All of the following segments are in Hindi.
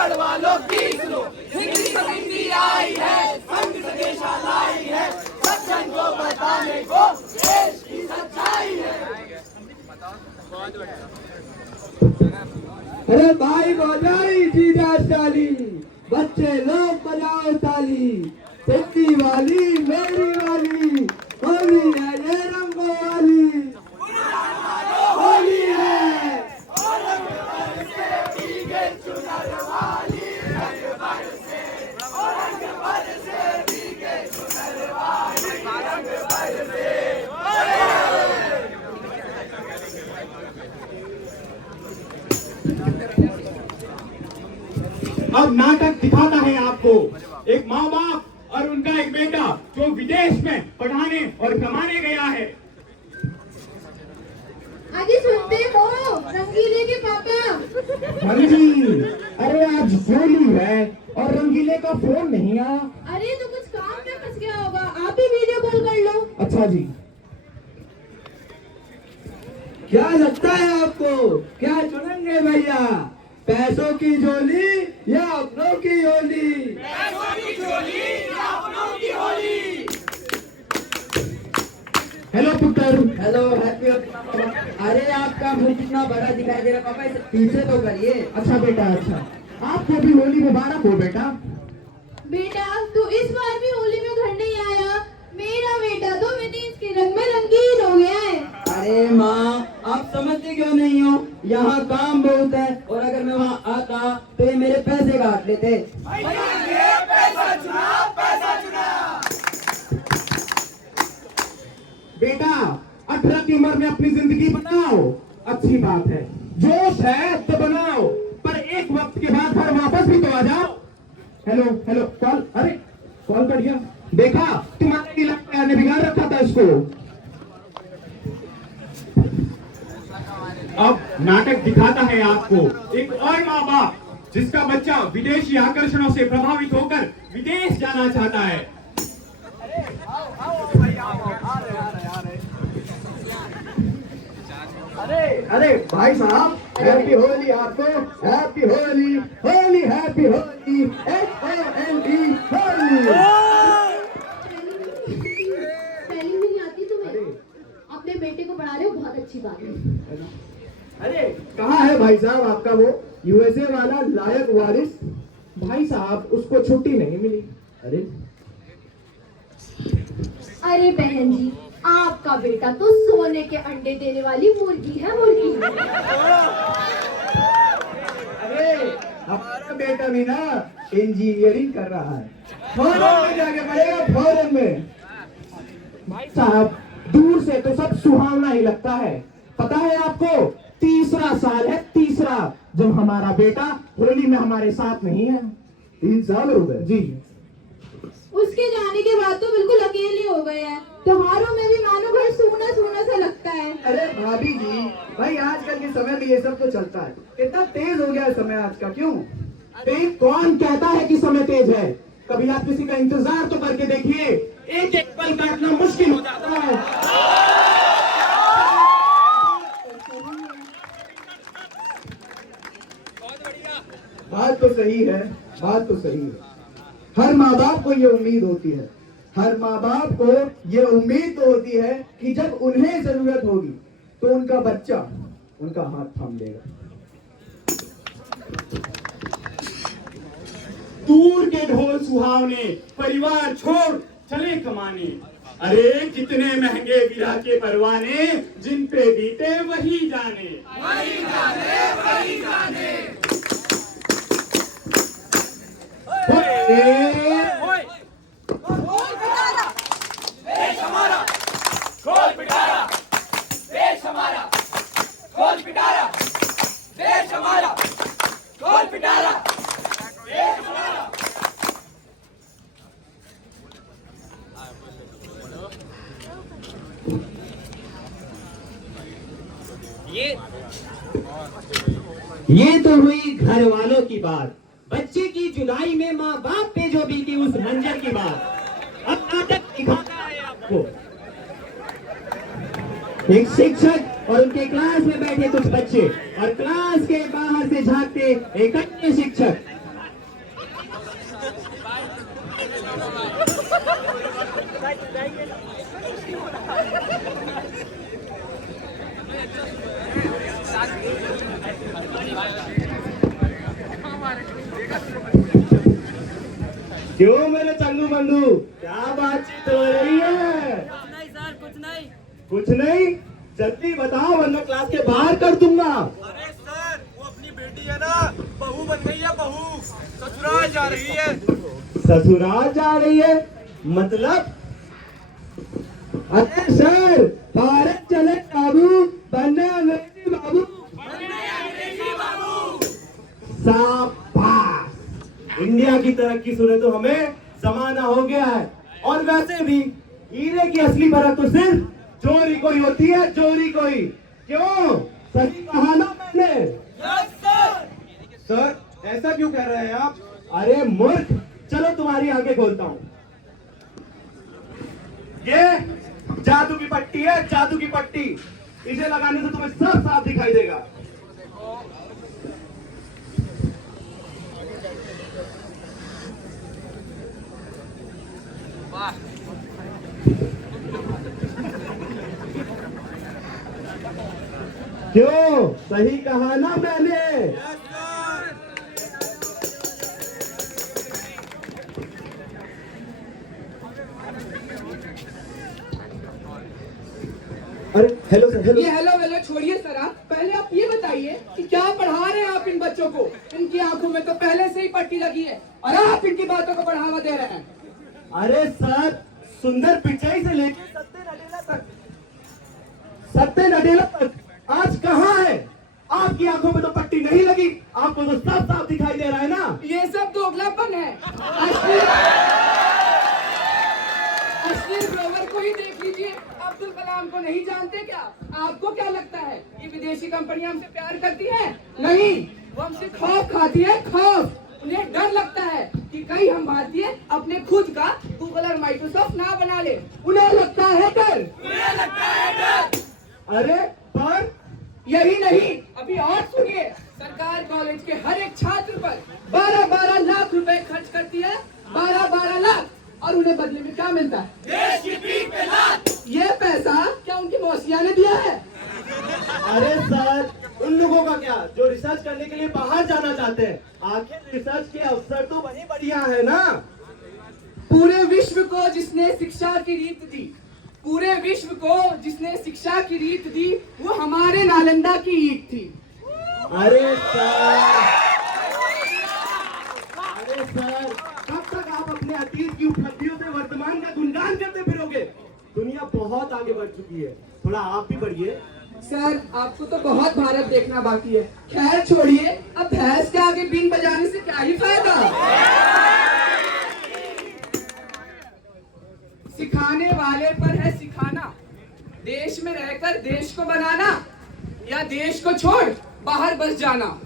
गढ़वालों की सुनो, हिंदी सब हिंदी आई है, संग सदेशा लाई है, सज्जन को बताने को देश की सच्चाई है। अरे भाई बजाई जीजा ताली, बच्चे लोग बजाओ ताली, हिंदी वाली मेरी वाली, होली है ये रंगों वाली, होली है और रंग बरसे भीगे चुनर वाली, रंग बरसे और रंग बरसे भीगे चुनर वाली, रंग बरसे। अब नाटक दिखाता है आपको एक माँ बाप और उनका एक बेटा जो विदेश में पढ़ाने और कमाने गया है। आगे सुनते हो रंगीले के पापा। हाँ जी, अरे आज होली है और रंगीले का फोन नहीं आया। अरे तो कुछ काम में फंस गया होगा, आप ही वीडियो कॉल कर लो। अच्छा जी। क्या लगता है आपको, क्या चुनेंगे भैया, पैसों की झोली या अपनों की होली? पैसों की झोली या अपनों की होली। हेलो पुत्र। Hello happy. अरे आपका मुंह कितना बड़ा दिखाई दे रहा पापा, इसे पीछे तो करिए। अच्छा बेटा, अच्छा आपको भी होली मुबारक हो बेटा। बेटा तू इस बार भी होली में घर नहीं आया, मेरा बेटा तो विदेश के रंग में रंगीन हो गया है। अरे माँ आप समझते क्यों नहीं हो, यहाँ काम बहुत है और अगर मैं वहाँ आता तो ये मेरे पैसे काट लेते। भैया ने पैसा चुना, पैसा चुना। बेटा 18 की उम्र में अपनी जिंदगी बनाओ, अच्छी बात है, जोश है तो बनाओ, पर एक वक्त के बाद घर वापस भी तो आ जाओ। हेलो हेलो कॉल, अरे कॉल कर दिया, देखा तुम्हारे इलाके ने बिगाड़ रखा था इसको। अब नाटक दिखाता है आपको एक और माँ बाप जिसका बच्चा विदेशी आकर्षणों से प्रभावित होकर विदेश जाना चाहता है। अरे भाई साहब, हैप्पी होली आपको, happy Holi, Holi happy Holi, HOLE Holi. Spelling नहीं आती तुम्हें, अपने बेटे को पढ़ा रहे हो, बहुत अच्छी बात है। अरे कहाँ है भाई साहब आपका वो USA वाला लायक वारिस? भाई साहब उसको छुट्टी नहीं मिली। अरे अरे बहन जी, आपका बेटा तो सोने के अंडे देने वाली मुर्गी है, मुर्गी। अरे हमारा बेटा भी ना इंजीनियरिंग कर रहा है, फॉरेन में जाके पढ़ेगा, फॉरेन में। भाई साहब दूर से तो सब सुहावना ही लगता है, पता है आपको तीसरा साल है, तीसरा, जब हमारा बेटा होली में हमारे साथ नहीं है। 3 साल हो गए जी। उसके जाने के बाद तो बिल्कुल अकेले हो गए हैं, त्योहारों में भी मानो घर सूना सूना सा लगता है। अरे भाभी जी, भाई आजकल के समय में ये सब तो चलता है, कितना तेज हो गया है समय आज का। क्यों तेज? कौन कहता है कि समय तेज है? कभी आप किसी का इंतजार तो करके देखिए, एक एक पल काटना मुश्किल हो जाता है। बात तो सही है, बात तो सही है। हर माँ बाप को ये उम्मीद होती है, हर माँ बाप को ये उम्मीद तो होती है कि जब उन्हें जरूरत होगी तो उनका बच्चा उनका हाथ थाम देगा। दूर के ढोल सुहावने, परिवार छोड़ चले कमाने, अरे कितने महंगे विरह के परवाने, जिन पे बीते वही जाने, वही जाने, वही जाने। देश हमारा खोल पिटारा, देश हमारा खोल पिटारा, देश हमारा खोल पिटारा, देश हमारा। ये तो हुई घर वालों की बात, बच्चे की जुदाई में माँ बाप पे जो बीती उस रंजन की बात। अब नाटक दिखाता है आपको एक शिक्षक और उनके क्लास में बैठे कुछ बच्चे और क्लास के बाहर से झांकते एक अन्य शिक्षक। क्यों मेरे चंगू बंधु, क्या बातचीत हो रही है? नहीं सर, कुछ नहीं। कुछ नहीं, जल्दी बताओ वरना क्लास के बाहर कर दूंगा। अरे सर, वो अपनी बेटी है ना, बहू बन गई है, बहू ससुराल जा रही है। ससुराल जा रही है मतलब? अरे सर, भारत चले बाबू, बनना अंग्रेजी बाबू। शाबाश, इंडिया की तरक्की सुने तो हमें जमाना हो गया है। और वैसे भी हीरे की असली परख तो सिर्फ चोरी को ही होती है, चोरी को ही। क्यों, सही कहा ना मैंने? सर, ऐसा क्यों कह रहे हैं आप? अरे मूर्ख, चलो तुम्हारी आंखें खोलता हूँ। ये जादू की पट्टी है, जादू की पट्टी। इसे लगाने से तुम्हें सब साफ दिखाई देगा। क्यों, सही कहा ना मैंने? अरे हेलो सर, हेलो। ये हेलो छोड़िए सर, आप पहले आप ये बताइए कि क्या पढ़ा रहे हैं आप इन बच्चों को? इनकी आंखों में तो पहले से ही पट्टी लगी है और आप इनकी बातों को बढ़ावा दे रहे हैं। अरे सर, सुंदर पिचाई से लेकर सत्ते नडेला तक आज कहाँ है? आपकी आंखों में तो पट्टी नहीं लगी, आपको तो सब साफ दिखाई दे रहा है ना। ये सब दोगलापन है। असली ग्लोवर को ही देख लीजिए। अब्दुल कलाम को नहीं जानते क्या? आपको क्या लगता है ये विदेशी कंपनियां हमसे प्यार करती हैं? नहीं, वो हमसे खौफ खाती है, खौफ। उन्हें डर लगता है कि कहीं हम भारतीय अपने खुद का गूगल और माइक्रोसॉफ्ट ना बना ले। उन्हें लगता है डर। अरे पर यही नहीं, अभी और सुनिए, सरकार कॉलेज के हर एक छात्र पर 12-12 लाख रुपए खर्च करती है। 12-12 लाख, और उन्हें बदले में क्या मिलता है? देश की पीठ पे लात। ये पैसा क्या उनकी मौसिया ने दिया है? अरे सर, उन लोगों का क्या जो रिसर्च करने के लिए बाहर जाना चाहते हैं? आखिर रिसर्च के अवसर तो वही बढ़िया है ना। पूरे विश्व को जिसने शिक्षा की रीत दी, पूरे विश्व को जिसने शिक्षा की रीत दी, वो हमारे नालंदा की ईट थी। अरे सर, कब तक आप अपने अतीत की उपलब्धियों से वर्तमान का गुणगान करते फिरोगे? दुनिया बहुत आगे बढ़ चुकी है, थोड़ा आप भी बढ़िए। सर, आपको तो बहुत भारत देखना बाकी है। खैर छोड़िए, अब भैंस के आगे बीन बजाने से क्या ही फायदा? सिखाने वाले पर है सिखाना। देश में रहकर देश को बनाना या देश को छोड़ बाहर बस जाना।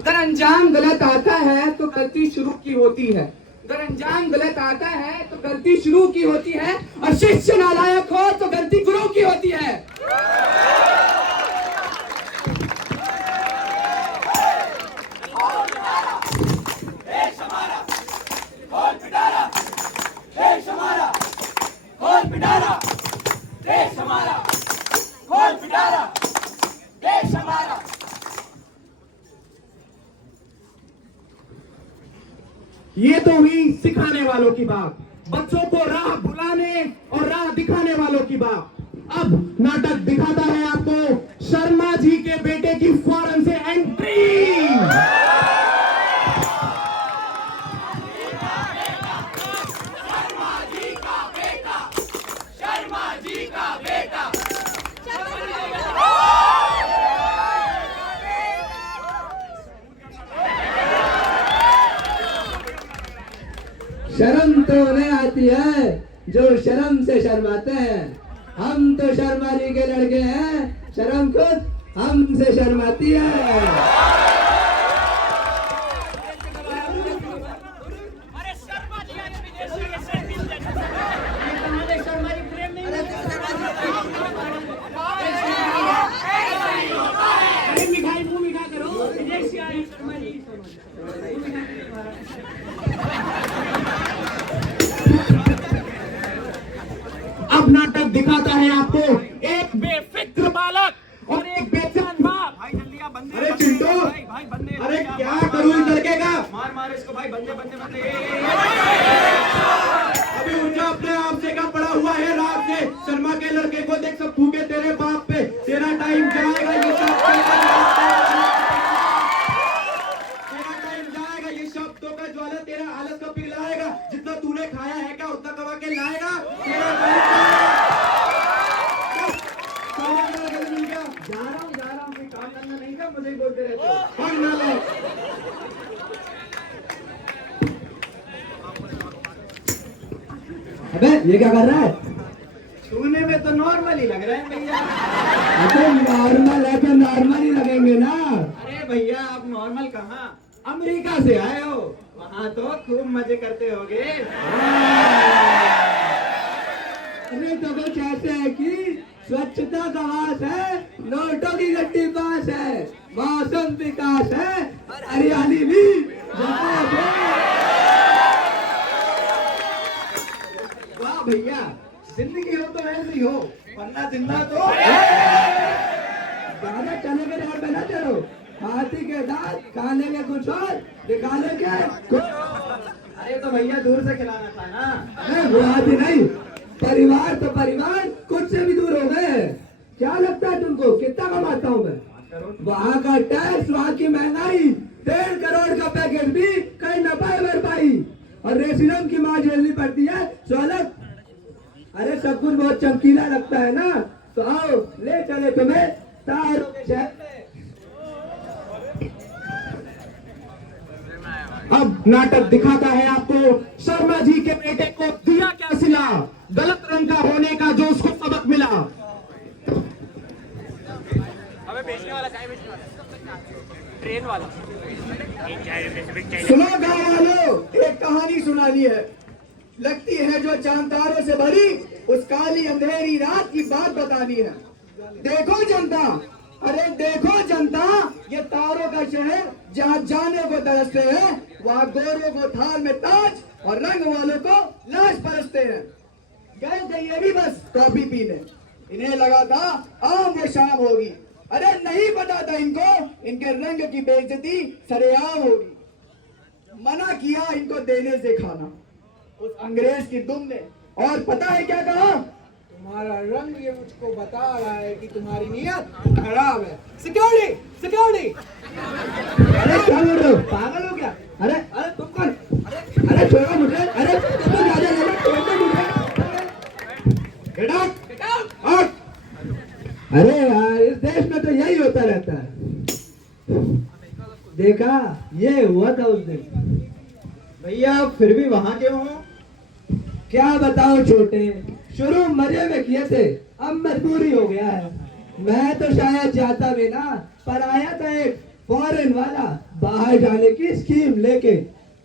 अगर अंजाम गलत आता है तो गलती शुरू की होती है। अगर अंजाम गलत आता है तो गलती शुरू की होती है, और शिष्य नालायक हो तो गलती गुरु की होती है। देश हमारा, खोल पिटारा। देश हमारा, खोल पिटारा। देश हमारा, खोल पिटारा। देश हमारा। ये तो हुई सिखाने वालों की बात, बच्चों को राह भुलाने और राह दिखाने वालों की बात। अब नाटक दिखाता है आपको शर्मा जी के बेटे की फॉरेन से एंट्री। शर्म तो उन्हें आती है जो शर्म से शर्माते हैं। हम तो शर्मा जी के लड़के हैं, शर्म खुद हमसे शर्माती है। नाटक दिखाता है आपको एक बेफिक्र बालक और एक बेचैन बाप। भाई जल्दी आ, बंदे अरे बंदे, चिंटू, भाई बंदे, अरे जल्दी आ, क्या मार, करूं मार, इस लड़के का? मार मार इसको भाई, बंदे बंदे बंदे। अभी उनका अपने आप से का पड़ा हुआ है रात से। शर्मा के लड़के को देख, सब फूके तेरे बाप पे। तेरा टाइम जाएगा, ये सब तेरा टाइम जाएगा। ये शब्दों का ज्वाला तेरा हालत को पिघलाएगा। जितना तूने खाया है क्या उतना कमा के लाएगा। तेरा मिल गया। जा रहा हूँ, कोई काम करना नहीं का, मुझे ही बोलते रहते हो। भाग ना लो। अबे ये क्या कर रहा है? छूने में तो नॉर्मल ही लग रहा है भैया। अबे नॉर्मल है तो नॉर्मल ही लगेंगे ना। अरे भैया आप नॉर्मल कहाँ, अमेरिका से आए हो, वहाँ तो खूब मजे करते होगे। अरे तो कुछ ऐसे है कि स्वच्छता का वास है, नोटों की गड्डी पास है, मौसम विकास है, और हरियाली भी झकास है। वाह भैया, जिंदगी हो तो ऐसे ही हो, वरना जिंदा तो ज्यादा चने के दांत में ना चलो। हाथी के दांत खाने के कुछ और, निकाले के कुछ। अरे तो भैया दूर से खिलाना था ना। अरे वो हाथी नहीं, परिवार तो परिवार कुछ से भी दूर हो गए। क्या लगता है तुमको कितना कमाता हूँ मैं? वहाँ का टैक्स, वहाँ की महंगाई, 1.5 करोड़ का पैकेज भी कहीं न पाए भरपाई, और रेसिडम की माँ झेलनी पड़ती है 16। अरे सब कुछ बहुत चमकीला लगता है ना, तो आओ ले चले तुम्हें तारों के शहर में। अब नाटक दिखाता है आपको शर्मा जी के बेटे को दिया क्या सिला, गलत रंग का होने का जो उसको सबक मिला। अबे बेचने वाला, चाय बेचने वाला, ट्रेन वाला। सुनो गाँव वालों, एक कहानी सुनानी है, लगती है जो चांद तारों से भरी, उस काली अंधेरी रात की बात बतानी है। देखो जनता, अरे देखो जनता, ये तारों का शहर जहाँ जाने को तरसते हैं, वहाँ गोरों को थाल में ताज और रंग वालों को लाश परसते हैं। गए थे ये भी बस कॉफी पीने, इन्हें लगा था आम वो शाम होगी। अरे नहीं पता था इनको, इनके रंग की बेइज्जती सरेआम होगी। मना किया इनको देने से खाना उस अंग्रेज की दुम ने, और पता है क्या कहा? तुम्हारा रंग ये मुझको बता रहा है कि तुम्हारी नीयत खराब है। Security, security. अरे क्या बोल रहे हो? पागल हो क्या? अरे अरे तुम कौन? अरे छोड़ो मुझे। अरे तुम तो ज्यादा लगे, छोड़ दो मुझे। Get out! Out! अरे यार इस देश में तो यही होता रहता है। देखा, ये हुआ था उस दिन। भैया आप फिर भी वहां क्यों हो? क्या बताओ छोटे, शुरू मजे में किए थे, अब मजबूरी हो गया है। मैं तो शायद जाता भी ना, पर आया था एक फॉरेन वाला बाहर जाने की स्कीम लेके।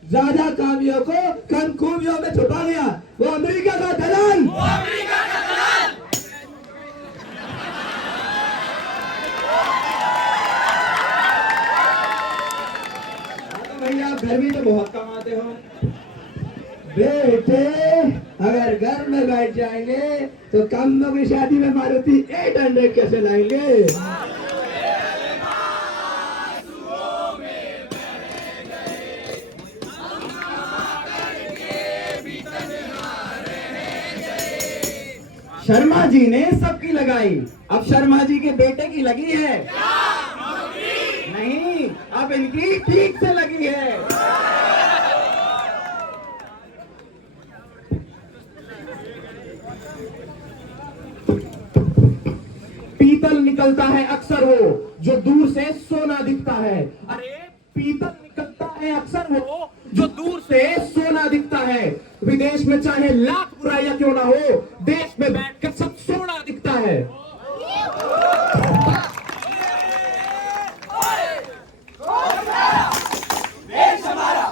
ज्यादा कामियों को कम खूबियों में छुपा गया, वो अमेरिका का दलाल। भैया आप घर भी तो बहुत कमाते हो। बेटे अगर घर में बैठ जाएंगे तो कम की शादी में मारुति 800 कैसे लाएंगे? शर्मा जी ने सबकी लगाई, अब शर्मा जी के बेटे की लगी है। नहीं, अब इनकी ठीक से लगी है। पीतल निकलता है अक्सर वो जो दूर से सोना दिखता है। अरे पीतल निकलता है अक्सर वो जो दूर से सोना दिखता है। विदेश में चाहे लाख बुराइयां क्यों ना हो, देश में बैठकर सब सोना दिखता है। देश हमारा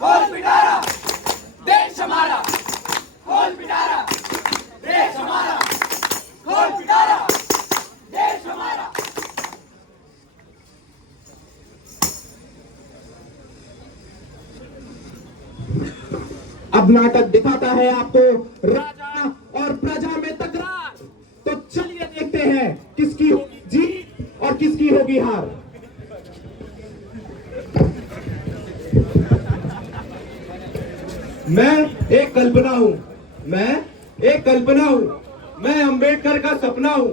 कौन पिटारा, देश हमारा कौन पिटारा, देश हमारा कौन पिटारा, देश हमारा। अब नाटक दिखाता है आपको राजा और प्रजा में बाहर। मैं एक कल्पना हूं, मैं एक कल्पना हूं, मैं अंबेडकर का सपना हूं।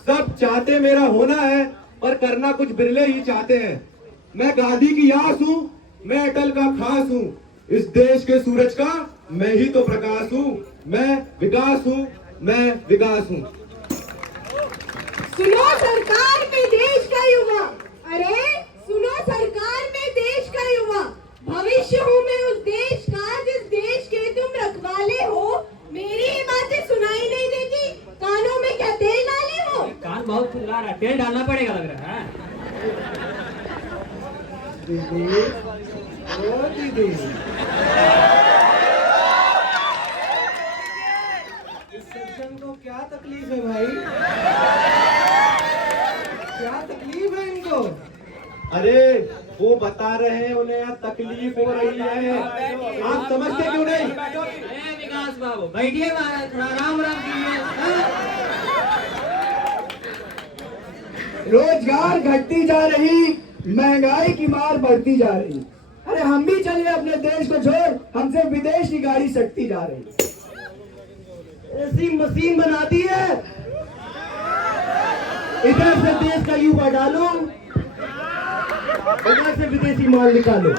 सब चाहते मेरा होना है, पर करना कुछ बिरले ही चाहते हैं। मैं गांधी की आस हूं, मैं अटल का खास हूं। इस देश के सूरज का मैं ही तो प्रकाश हूं। मैं विकास हूं, मैं विकास हूं। सुनो सरकार में देश का युवा, अरे सुनो सरकार में देश का युवा, भविष्य हूँ मैं उस देश का जिस देश के तुम रखवाले हो। मेरी ये बातें सुनाई नहीं देती, कानों में क्या तेल डाले हो? कान बहुत खुला रहा, तेल डालना पड़ेगा लग रहा है। दीदी, ओ दीदी, इस सज्जन को क्या तकलीफ है भाई? क्या तकलीफ है इनको? अरे वो बता रहे हैं उन्हें यहाँ तकलीफ हो रही है, आप समझते क्यों नहीं? अरे विकास बाबू बैठिए महाराज, थोड़ा राम राम कीजिए। रोजगार घटती जा रही, महंगाई की मार बढ़ती जा रही। अरे हम भी चलिए अपने देश को छोड़, हमसे विदेश की गाड़ी सटती जा रही। ऐसी मशीन बना दी है, इधर से देश का युवा डालो, इधर से विदेशी माल निकालो।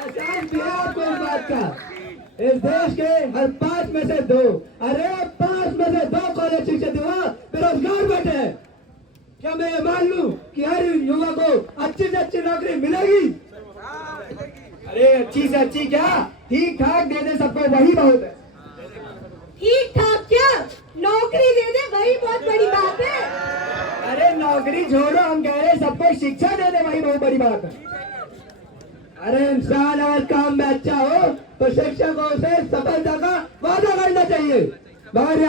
एहसास भी है आपको इस बात का? इस देश के हर 5 में से 2, अरे 5 में से 2 कॉलेज शिक्षित युवा बेरोजगार बैठे हैं। क्या मैं ये मान लूं कि हर युवा को अच्छी से अच्छी नौकरी मिलेगी? अरे अच्छी से अच्छी क्या, ठीक ठाक दे दे सबको, वही बहुत है। ठीक ठाक क्या, नौकरी दे दे वही बहुत बड़ी बात है। अरे नौकरी छोड़ो, हम कह रहे सबको शिक्षा दे दे, वही बहुत बड़ी बात है। अरे इंसान अगर काम में अच्छा हो तो शिक्षकों से सफलता का वादा करना चाहिए। मगर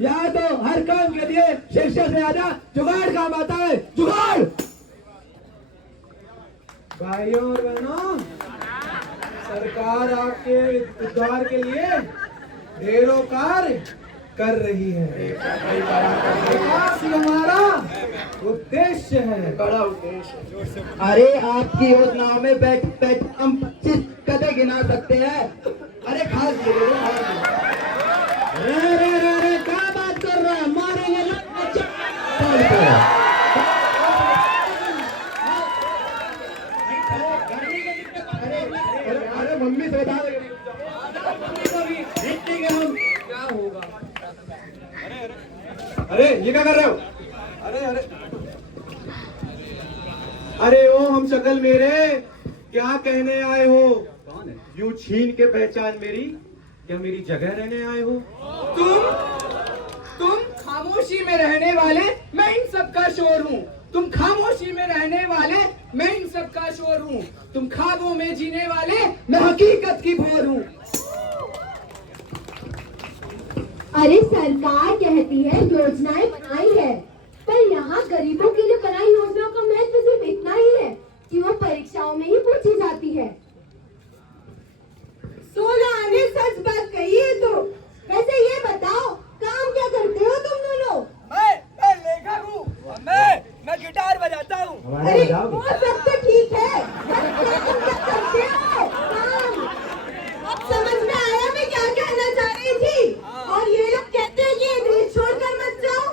यहाँ तो हर काम के लिए शिक्षा से ज्यादा जुगाड़ काम आता है, जुगाड़। भाइयों और बहनों, सरकार आपके उद्धार के लिए ढेरों कार्य कर रही है। विकास ही हमारा उद्देश्य है, बड़ा उद्देश्य। अरे आपकी योजनाओं में बैठ बैठ हम 25 कदम गिना सकते हैं। अरे खास रे क्या बात कर रहा है, मारेंगे ना। अरे मम्मी से बता दे हम क्या होगा। अरे ये क्या कर रहे हो? अरे ओ हम शक्ल मेरे, क्या कहने आए हो? यूं छीन के पहचान मेरी, क्या मेरी जगह रहने आए हो? तुम खामोशी में रहने वाले, मैं इन सब का शोर हूँ। तुम खामोशी में रहने वाले, मैं इन सब का शोर हूँ। तुम ख्वाबों में जीने वाले, मैं हकीकत की भोर हूँ। अरे सरकार कहती है योजनाएं बनाई है, पर यहाँ गरीबों के लिए बनाई योजनाओं का महत्व सिर्फ इतना ही है कि वो परीक्षाओं में ही पूछी जाती है। 16 ने सच बात कही है। तो वैसे ये बताओ, काम क्या करते हो तुम दोनों? मैं लेखक हूँ, मैं गिटार बजाता हूँ। अरे वो सब तो ठीक है, पर तुम क्या करते हो काम? अब समझ में आया मैं क्या कहना चाह रही थी। और ये लोग कहते हैं कि ये देश छोड़कर मत जाओ।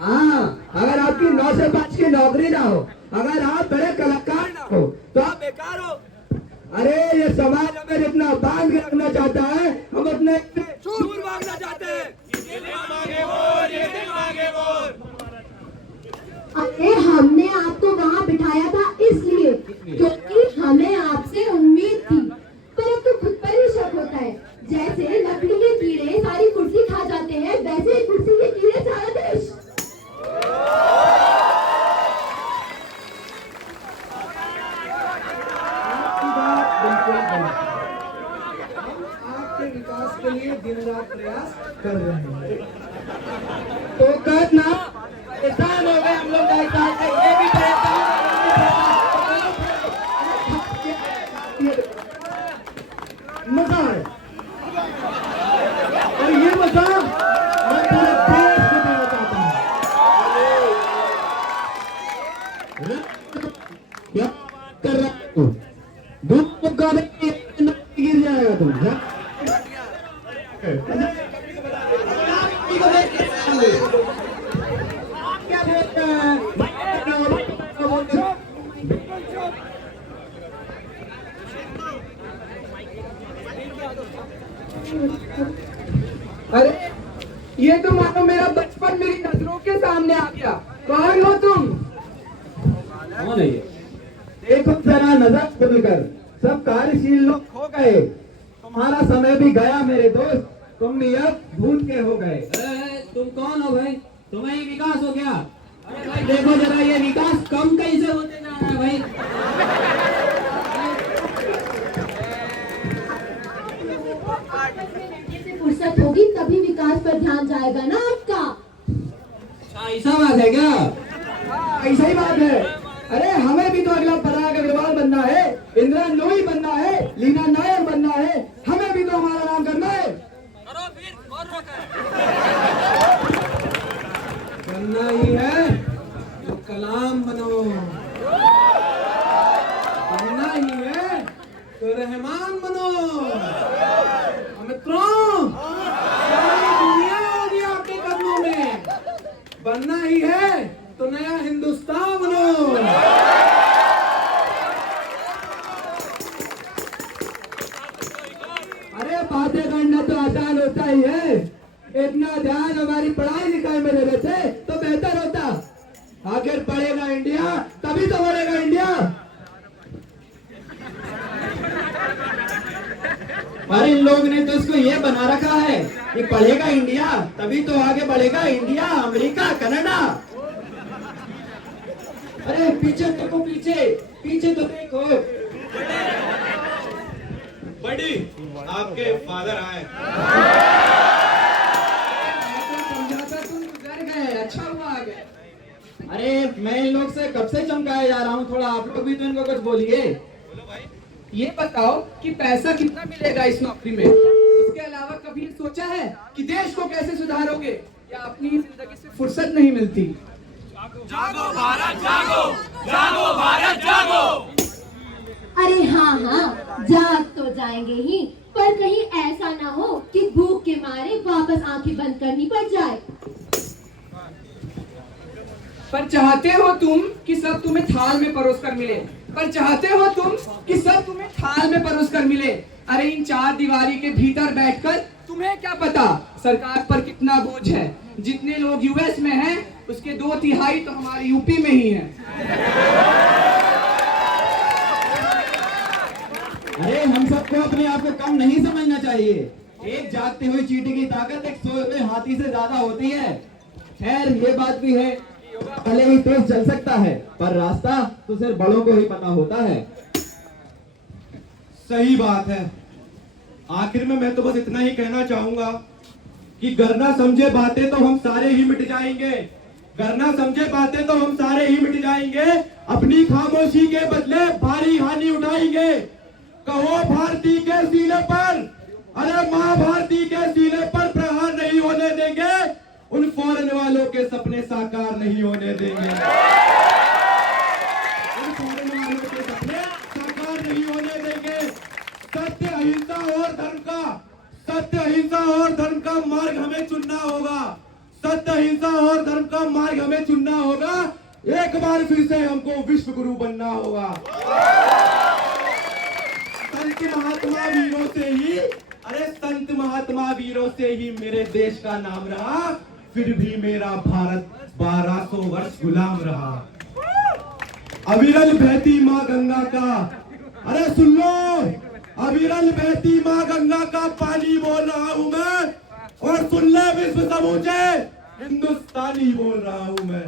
हाँ, अगर आपकी 9 से 5 की नौकरी ना हो, अगर आप बड़े कलाकार ना हो, तो आप बेकार हो। अरे ये समाज हमें जितना बांध के रखना चाहता है, हम अपने दूर भागना चाहते हैं। अरे हमने आपको वहाँ बिठाया था इसलिए क्योंकि हमें आपसे उम्मीद थी, पर अब तो खुद पर ही शक होता है। जैसे लकड़ी के कीड़े सारी कुर्सी खा जाते हैं, वैसे ही कुर्सी के कीड़े सारा देश। आपके विकास के लिए दिन रात प्रयास कर रहे हैं। तो करना परेशान हो गए हम लोग, ये भी परेशान, मजा है। और ये मजा सब कार्यशील लोग खो गए। तुम्हारा समय भी गया मेरे दोस्त, तुम भी अब भूत के हो गए। तुम कौन हो भाई? तुम्हें ही विकास हो गया? अरे भाई देखो जरा, ये विकास कम कैसे होते जा रहा है भाई? से फुर्सत होगी तभी विकास पर ध्यान जाएगा ना आपका। ऐसा बात है क्या? ऐसा ही बात है। अरे हमें भी तो अगला पराग अग्रवाल बनना है, इंदिरा नूरी बनना है, लीना नायर बनना है, हमें भी तो हमारा नाम करना है। बनना ही है तो कलाम बनो, बनना ही है तो रहमान बनो। मित्रों, सारी दुनिया होगी आपके कदमों में। बनना ही है तो नया हिंदुस्तान बनो। अरे बातें करना तो आसान होता ही है, इतना ध्यान हमारी पढ़ाई लिखाई में दे देते तो बेहतर होता। आखिर पढ़ेगा इंडिया तभी तो बढ़ेगा इंडिया। पर इन लोग ने तो इसको ये बना रखा है कि पढ़ेगा इंडिया तभी तो आगे बढ़ेगा इंडिया, अमेरिका, कनाडा। अरे पीछे देखो, पीछे पीछे तो देखो। बड़ी आपके फादर आए। समझाता तुम गुजर गए, अच्छा हुआ आ गए। अरे मैं इन लोग से कब से चमकाया जा रहा हूँ, थोड़ा आप लोग भी तो इनको कुछ बोलिए। ये बताओ कि पैसा कितना मिलेगा इस नौकरी में? इसके अलावा कभी सोचा है कि देश को कैसे सुधारोगे, या अपनी जिंदगी से फुर्सत नहीं मिलती? जागो भारत जागो, जागो भारत जागो। अरे हाँ हाँ, जाग तो जाएंगे ही, पर कहीं ऐसा ना हो कि भूख के मारे वापस आंखें बंद करनी पड़ जाए। पर चाहते हो तुम कि सब तुम्हें थाल में परोस कर मिले, पर चाहते हो तुम कि सब तुम्हें थाल में परोस कर मिले। अरे इन चार दीवारी के भीतर बैठकर तुम्हें क्या पता सरकार पर कितना बोझ है। जितने लोग यूएस में हैं उसके 2/3 तो हमारे यूपी में ही हैं। अरे हम सबको अपने आप को कम नहीं समझना चाहिए। एक जागते हुए चींटी की ताकत एक सोए हुए हाथी से ज्यादा होती है। खैर ये बात भी है, भले ही तेज चल सकता है पर रास्ता तो सिर्फ बड़ों को ही पता होता है। सही बात है। आखिर में मैं तो बस इतना ही कहना चाहूंगा कि करना समझे बातें तो हम सारे ही मिट जाएंगे, करना समझे बातें तो हम सारे ही मिट जाएंगे। अपनी खामोशी के बदले भारी हानि उठाएंगे। कहो भारती के सीने पर, अरे माँ भारती के सीने पर प्रहार नहीं होने देंगे। उन फौरन वालों के सपने साकार नहीं होने देंगे। उन फौरन वालों के सपने साकार नहीं होने देंगे। सत्य अहिंसा और धर्म का, सत्य अहिंसा और धर्म का मार्ग हमें चुनना होगा। सत्य अहिंसा और धर्म का मार्ग हमें चुनना होगा। एक बार फिर से हमको विश्व गुरु बनना होगा। संत महात्मा वीरों से ही, अरे संत महात्मा वीरों से ही मेरे देश का नाम रहा। फिर भी मेरा भारत 1200 वर्ष गुलाम रहा। अविरल बहती माँ गंगा का, अरे सुन लो, अविरल बहती माँ गंगा का पानी बोल रहा हूं मैं, और सुन ले विश्व समूचे, हिंदुस्तानी बोल रहा हूं मैं।